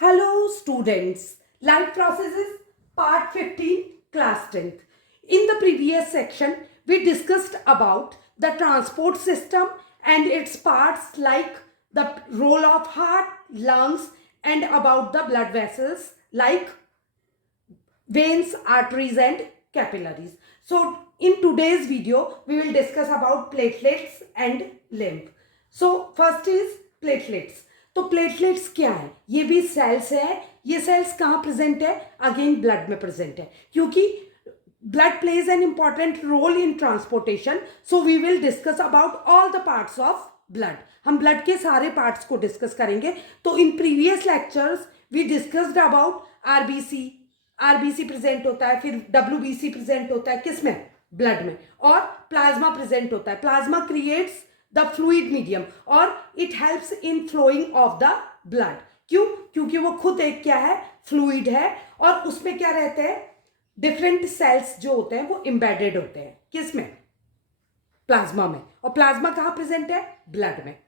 Hello students, life processes part 15 class 10th. In the previous section we discussed about the transport system and its parts like the role of heart, lungs and about the blood vessels like veins, arteries and capillaries. So in today's video we will discuss about platelets and lymph. So first is platelets. तो platelets क्या है? ये भी sales है. ये sales कहाँ present है? Again blood में प्रेजेंट है, क्योंकि blood plays an important role in transportation. So we will discuss about all the parts of blood. हम blood के सारे parts को discuss करेंगे. तो in previous lectures we discussed about RBC. RBC present होता है, फिर WBC प्रेजेंट होता है किसमें? ब्लड में. और प्लाज्मा प्रेजेंट होता है. Plasma creates the fluid medium और it helps in flowing of the blood. क्यों? क्योंकि वो खुद एक क्या है? फ्लूइड है. और उसमें क्या रहते हैं? डिफरेंट सेल्स जो होते हैं वो एम्बेडेड होते हैं. किसमें? प्लाज्मा में. और प्लाज्मा कहाँ प्रेजेंट है? ब्लड में.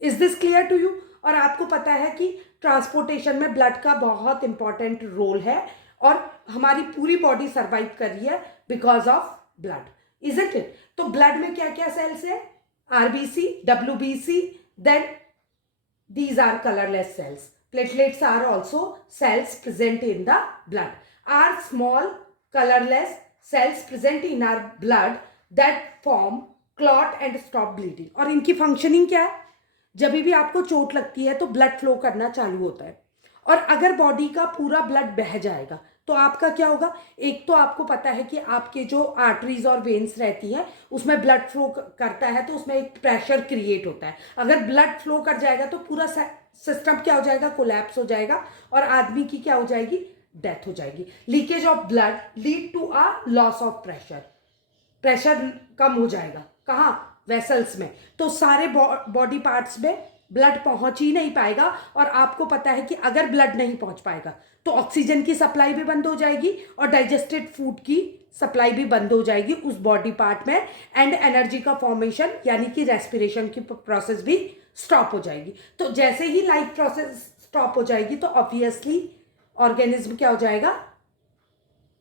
Is this clear to you? और आपको पता है कि ट्रांसपोर्टेशन में ब्लड का बहुत इंपॉर्टेंट रोल है और हमारी पूरी बॉडी सर्वाइव कर रही है because of blood. Isn't it? तो ब्लड में क्या क्या सेल्स है? RBC, WBC, then these are colorless cells. Platelets are also cells present in the blood. Are small colorless cells present in our blood that form clot and stop bleeding. और इनकी functioning क्या है? जब भी आपको चोट लगती है तो ब्लड फ्लो करना चालू होता है और अगर बॉडी का पूरा ब्लड बह जाएगा तो आपका क्या होगा? एक तो आपको पता है कि आपके जो आर्टरीज और वेन्स रहती हैं उसमें ब्लड फ्लो करता है तो उसमें एक प्रेशर क्रिएट होता है. अगर ब्लड फ्लो कर जाएगा तो पूरा सिस्टम क्या हो जाएगा? कोलैप्स हो जाएगा और आदमी की क्या हो जाएगी? डेथ हो जाएगी. Leakage of blood lead to a loss of pressure. Pressure कम हो जाएगा. कहाँ? वेसल्स में. तो सारे बॉडी पार्ट्स में ब्लड पहुंच ही नहीं पाएगा और आपको पता है कि अगर ब्लड नहीं पहुंच पाएगा तो ऑक्सीजन की सप्लाई भी बंद हो जाएगी और डाइजेस्टेड फूड की सप्लाई भी बंद हो जाएगी उस बॉडी पार्ट में एंड एनर्जी का फॉर्मेशन यानी कि रेस्पिरेशन की प्रोसेस भी स्टॉप हो जाएगी. तो जैसे ही लाइफ प्रोसेस स्टॉप हो जाएगी तो ऑब्वियसली ऑर्गेनिज्म क्या हो जाएगा?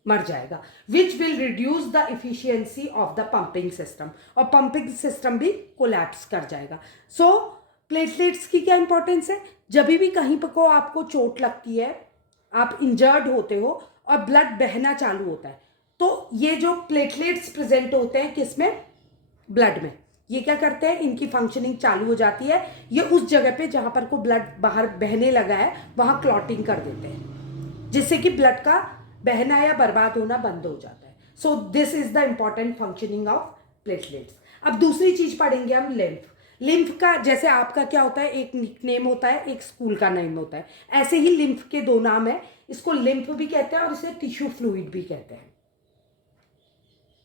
मर जाएगा. Which will reduce the efficiency of the pumping system और पंपिंग सिस्टम भी कोलैप्स कर जाएगा. सो प्लेटलेट्स की क्या इंपॉर्टेंस है? जब भी कहीं पर को आपको चोट लगती है, आप इंजर्ड होते हो और ब्लड बहना चालू होता है तो ये जो प्लेटलेट्स प्रेजेंट होते हैं किसमें? ब्लड में. ये क्या करते हैं? इनकी फंक्शनिंग चालू हो जाती है. ये उस जगह पे जहां पर को ब्लड बाहर बहने लगा है वहां क्लॉटिंग कर देते हैं जिससे कि ब्लड का बहना या बर्बाद होना बंद हो जाता है. So this is the important functioning of platelets. अब दूसरी चीज पढ़ेंगे हम लिम्फ. लिम्फ का जैसे आपका क्या होता है? एक निकनेम होता है, एक स्कूल का नेम होता है. ऐसे ही लिम्फ के दो नाम है. इसको लिम्फ भी कहते हैं और इसे टिश्यू फ्लूइड भी कहते हैं.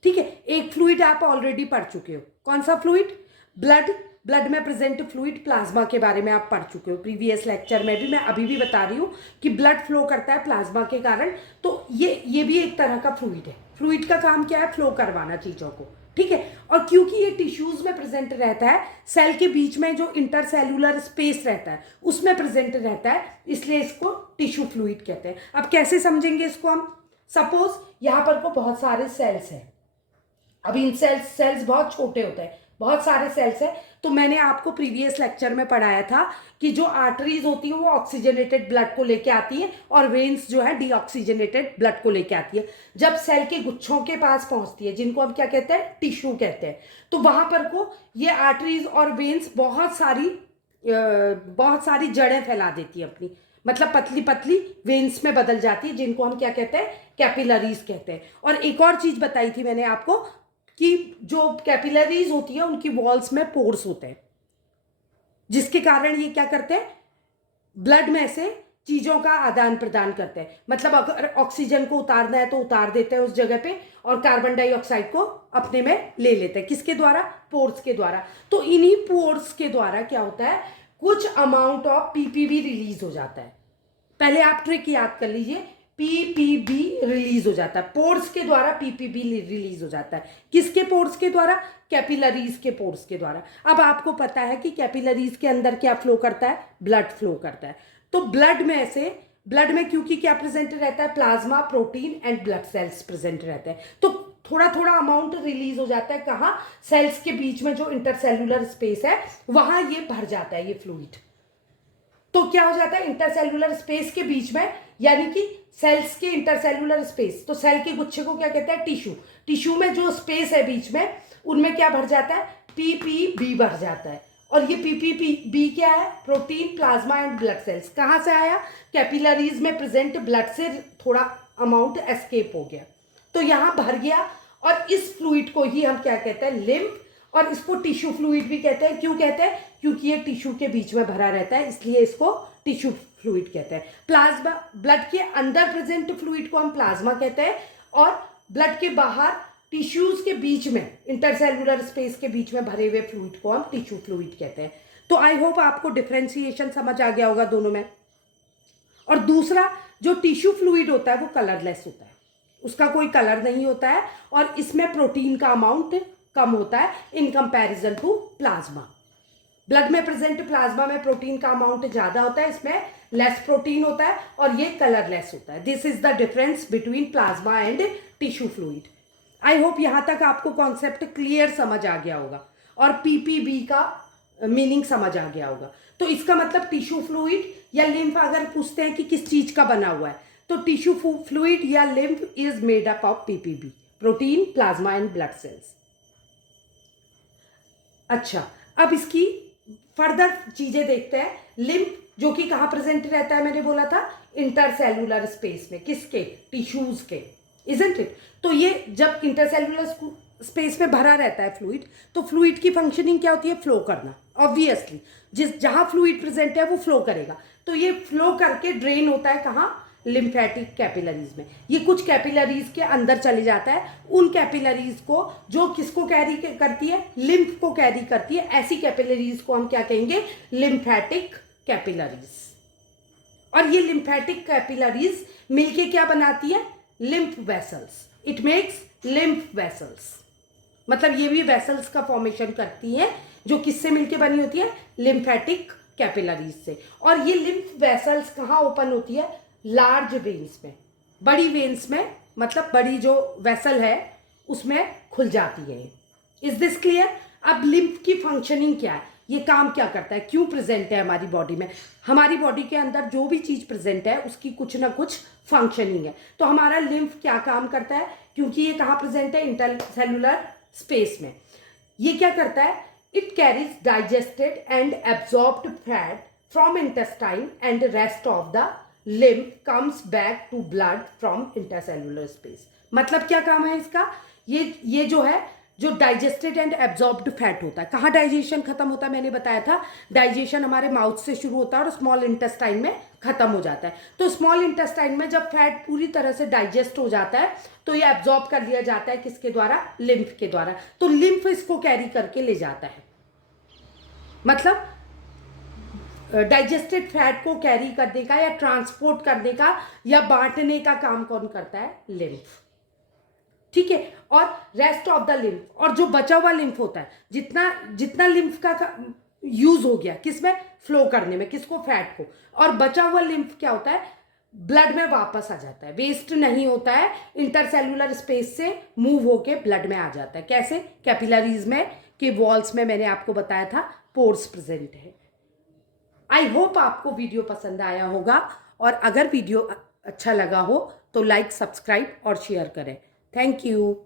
ठीक है. एक फ्लूइड आप ऑलरेडी पढ़ चुके हो. कौन सा फ्लूइड? ब्लड. ब्लड में प्रेजेंट फ्लूइड प्लाज्मा के बारे में आप पढ़ चुके हो प्रीवियस लेक्चर में भी. मैं अभी भी बता रही हूँ कि ब्लड फ्लो करता है प्लाज्मा के कारण. तो ये भी एक तरह का फ्लूइड है. फ्लूइड का काम क्या है? फ्लो करवाना चीजों को. ठीक है. और क्योंकि ये टिश्यूज में प्रेजेंट रहता है, सेल के बीच में जो इंटरसेल्यूलर स्पेस रहता है उसमें प्रेजेंट रहता है, इसलिए इसको टिश्यू फ्लूइड कहते हैं. अब कैसे समझेंगे इसको हम? सपोज यहां पर को बहुत सारे सेल्स हैं. अब इन सेल्स बहुत छोटे होते हैं, बहुत सारे सेल्स हैं. तो मैंने आपको प्रीवियस लेक्चर में पढ़ाया था कि जो आर्टरीज होती हैं वो ऑक्सीजनेटेड ब्लड को लेके आती हैं और वेन्स जो है डीऑक्सीजनेटेड ब्लड को लेके आती है. जब सेल के गुच्छों के पास पहुंचती है जिनको हम क्या कहते हैं? टिश्यू कहते हैं. तो वहां पर को ये आर्टरीज और वेन्स बहुत सारी जड़ें फैला देती है अपनी. मतलब पतली पतली वेन्स में बदल जाती है जिनको हम क्या कहते हैं? कैपिलरीज कहते हैं. और एक और चीज बताई थी मैंने आपको कि जो कैपिलरीज होती है उनकी वॉल्स में पोर्स होते हैं जिसके कारण ये क्या करते हैं? ब्लड में से चीजों का आदान प्रदान करते हैं. मतलब अगर ऑक्सीजन को उतारना है तो उतार देते हैं उस जगह पे और कार्बन डाइऑक्साइड को अपने में ले लेते हैं. किसके द्वारा? पोर्स के द्वारा. तो इन्हीं पोर्स के द्वारा क्या होता है? कुछ अमाउंट ऑफ PPV रिलीज हो जाता है. पहले आप ट्रिक याद कर लीजिए. पीपीबी रिलीज हो जाता है, पोर्स के द्वारा पीपीबी रिलीज हो जाता है। किसके पोर्स के द्वारा? कैपिलरीज के पोर्स के द्वारा। अब आपको पता है कि कैपिलरीज के अंदर क्या फ्लो करता है? ब्लड फ्लो करता है। तो ब्लड में क्योंकि क्या प्रेजेंट रहता है? Plasma, protein and blood cells present रहते हैं। तो थोड़ा थोड़ा अमाउंट रिलीज हो जाता है। कहाँ? सेल्स के बीच में जो इंटरसेल्यूलर स्पेस है वहां ये भर जाता है ये फ्लूइड। तो क्या हो जाता है? इंटरसेल्यूलर स्पेस के बीच में, यानी कि सेल्स के इंटरसेल्यूलर स्पेस, तो सेल के गुच्छे को क्या कहते हैं? टिश्यू। टिश्यू में जो स्पेस है बीच में, उनमें क्या भर जाता है? पीपीबी भर जाता है। और ये पीपीबी क्या है? Protein, plasma and blood cells. कहाँ से आया? कैपिलरीज में प्रेजेंट ब्लड से थोड़ा अमाउंट एस्केप हो गया, तो यहाँ भर गया। और इस फ्लूइड को ही हम क्या कहते हैं? लिम्फ। और इसको टिश्यू फ्लूइड भी कहते हैं। क्यों कहते हैं? क्योंकि ये टिश्यू के बीच में भरा रहता है, इसलिए इसको टिश्यू फ्लूइड कहते हैं। प्लाज्मा, ब्लड के अंदर प्रेजेंट फ्लूइड को हम प्लाज्मा कहते हैं, और ब्लड के बाहर टिश्यूज के बीच में, इंटरसेल्यूलर स्पेस के बीच में भरे हुए फ्लूइड को हम टिश्यू फ्लूइड कहते हैं। तो आई होप आपको डिफ्रेंसिएशन समझ आ गया होगा दोनों में। और दूसरा, जो टिश्यू फ्लूइड होता है वो कलरलेस होता है, उसका कोई कलर नहीं होता है, और इसमें प्रोटीन का अमाउंट कम होता है in comparison to plasma. Blood में प्रेजेंट प्लाज्मा में प्रोटीन का अमाउंट ज्यादा होता है, इसमें लेस प्रोटीन होता है, और ये कलरलेस होता है। This is the difference between plasma and tissue fluid. I hope यहां तक आपको कॉन्सेप्ट क्लियर समझ आ गया होगा और पीपीबी का मीनिंग समझ आ गया होगा। तो इसका मतलब टिश्यू फ्लूइड या लिम्फ, अगर पूछते हैं कि किस चीज का बना हुआ है, तो टिश्यू फ्लूइड या lymph is made up of PPB, protein, plasma and blood cells. अच्छा, अब इसकी फर्दर चीजें देखते हैं। लिम्फ जो कि कहाँ प्रेजेंट रहता है? मैंने बोला था इंटरसेल्यूलर स्पेस में। किसके? टिश्यूज के, इजंट इट? तो ये जब इंटरसेल्यूलर स्पेस में भरा रहता है फ्लूइड, तो फ्लूइड की फंक्शनिंग क्या होती है? फ्लो करना। ऑब्वियसली जहां फ्लूइड प्रेजेंट है वो फ्लो करेगा, तो ये फ्लो करके ड्रेन होता है कहाँ? लिम्फेटिक कैपिलरीज में। ये कुछ कैपिलरीज के अंदर चले जाता है। उन कैपिलरीज को जो किसको कैरी करती है? लिम्फ को कैरी करती है। ऐसी कैपिलरीज को हम क्या कहेंगे? Lymphatic capillaries. और ये लिम्फेटिक कैपिलरीज मिलके क्या बनाती है? Lymph vessels. It makes lymph vessels. मतलब ये भी वेसल्स का फॉर्मेशन करती है, जो किससे मिलके बनी होती है? लिम्फेटिक कैपिलरीज से। और ये लिम्फ वेसल्स कहाँ ओपन होती है? लार्ज वेन्स में, बड़ी वेन्स में, मतलब बड़ी जो वेसल है उसमें खुल जाती है। Is this clear? अब लिम्फ की फंक्शनिंग क्या है? ये काम क्या करता है? क्यों प्रेजेंट है हमारी बॉडी में? हमारी बॉडी के अंदर जो भी चीज प्रेजेंट है उसकी कुछ ना कुछ फंक्शनिंग है। तो हमारा लिम्फ क्या काम करता है? क्योंकि ये कहाँ प्रेजेंट है? इंटरसेल्यूलर स्पेस में। ये क्या करता है? It carries digested and absorbed fat from intestine and rest of the lymph comes back to blood from intercellular space. मतलब क्या काम है इसका? ये जो है, जो डाइजेस्टेड एंड एब्जॉर्ब्ड फैट होता है, कहाँ डाइजेशन खत्म होता है? मैंने बताया था डाइजेशन हमारे माउथ से शुरू होता है और स्मॉल इंटेस्टाइन में खत्म हो जाता है। तो स्मॉल इंटेस्टाइन में जब फैट पूरी तरह से डाइजेस्ट हो जाता है तो ये एब्जॉर्ब कर लिया जाता है किसके द्वारा? लिम्फ के द्वारा। तो लिम्फ इसको कैरी करके ले जाता है, मतलब डाइजेस्टेड फैट को कैरी करने का या ट्रांसपोर्ट करने का या बांटने का काम कौन करता है? लिम्फ। ठीक है। और रेस्ट ऑफ द लिम्फ, और जो बचा हुआ लिम्फ होता है, जितना लिम्फ का यूज हो गया किसमें? फ्लो करने में, किसको? फैट को। और बचा हुआ लिम्फ क्या होता है? ब्लड में वापस आ जाता है, वेस्ट नहीं होता है, इंटरसेल्यूलर स्पेस से मूव होके ब्लड में आ जाता है। कैसे? कैपिलरीज में के वॉल्स में मैंने आपको बताया था पोर्स प्रेजेंट है। आई होप आपको वीडियो पसंद आया होगा, और अगर वीडियो अच्छा लगा हो तो लाइक, सब्सक्राइब और शेयर करें। Thank you.